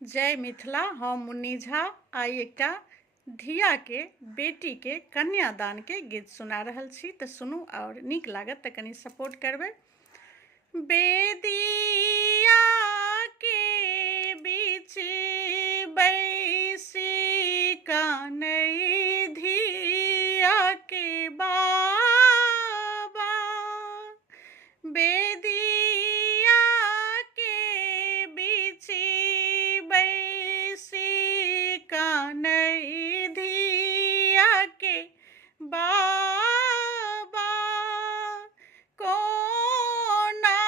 जय मिथिला। हम मुन्नी झा आइ एकटा धिया के बेटी के कन्यादान के गीत सुना रहल छी, तऽ सुनू और नीक लागत तऽ कनी सपोर्ट करबै। बेदिया के बीच बैसी कानई धिया के बाबा, बेदिया के बीच बैसी कानई धिया के बाबा, कोना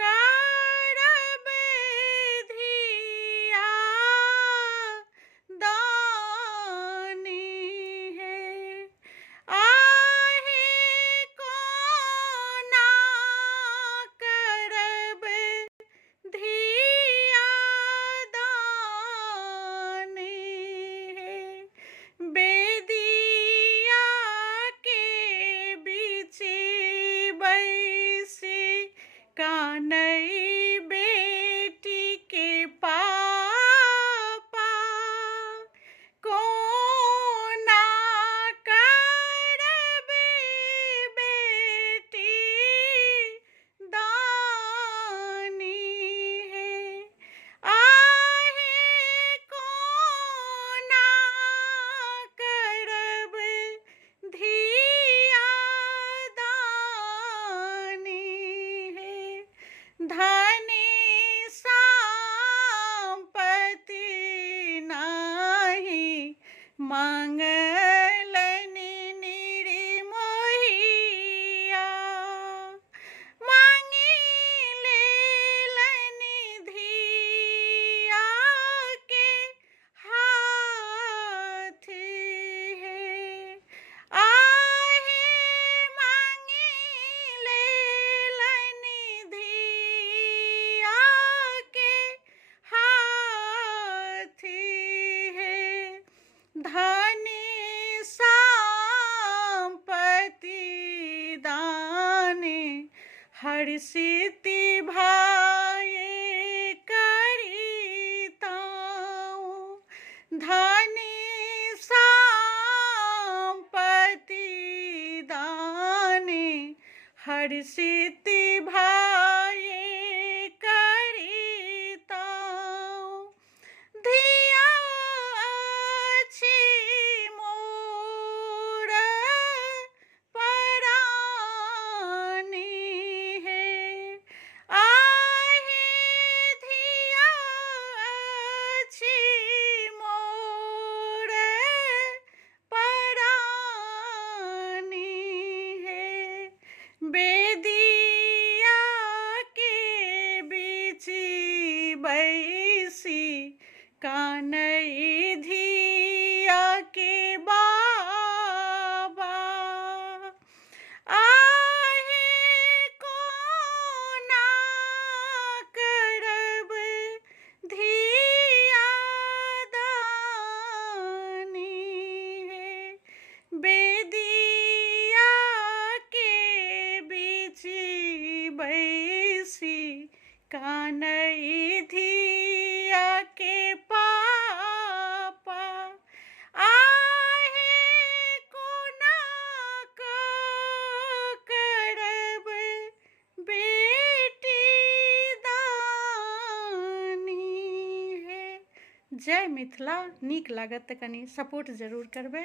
करबै धिया दानी हे, आहे कोना करबै धिया दानी हे। बेदिया के बीच बैसी कानई बेटी के पापा, कोना करबै बेटी दानी हे, आहे कोना करबै धिया दानी हे। धनी संपत्ति नाही मंगलनि निर्मोहिया, मांगी लेलनि धिया के हाथ हे, आहे मांगी लेलनि धिया के हाथ हे। धनी संपत्ति दाने हर्षिति भाये करिताऊं, धनी संपत्ति दाने हर्षिति भाये करिताऊं, धिया अछि मोर परानी हे, आहे धिया अछि मोर परानी हे। बेदिया के बीच बैसी कानई धिया के बाबा, आहे कोना करबै धिया दानी हे। बेदिया के बीच बैसी कानई धिया के पापा, आहे कोना करबै बेटी दानी हे। जय मिथिला। नीक लागत तऽ कनी सपोर्ट जरूर करबै।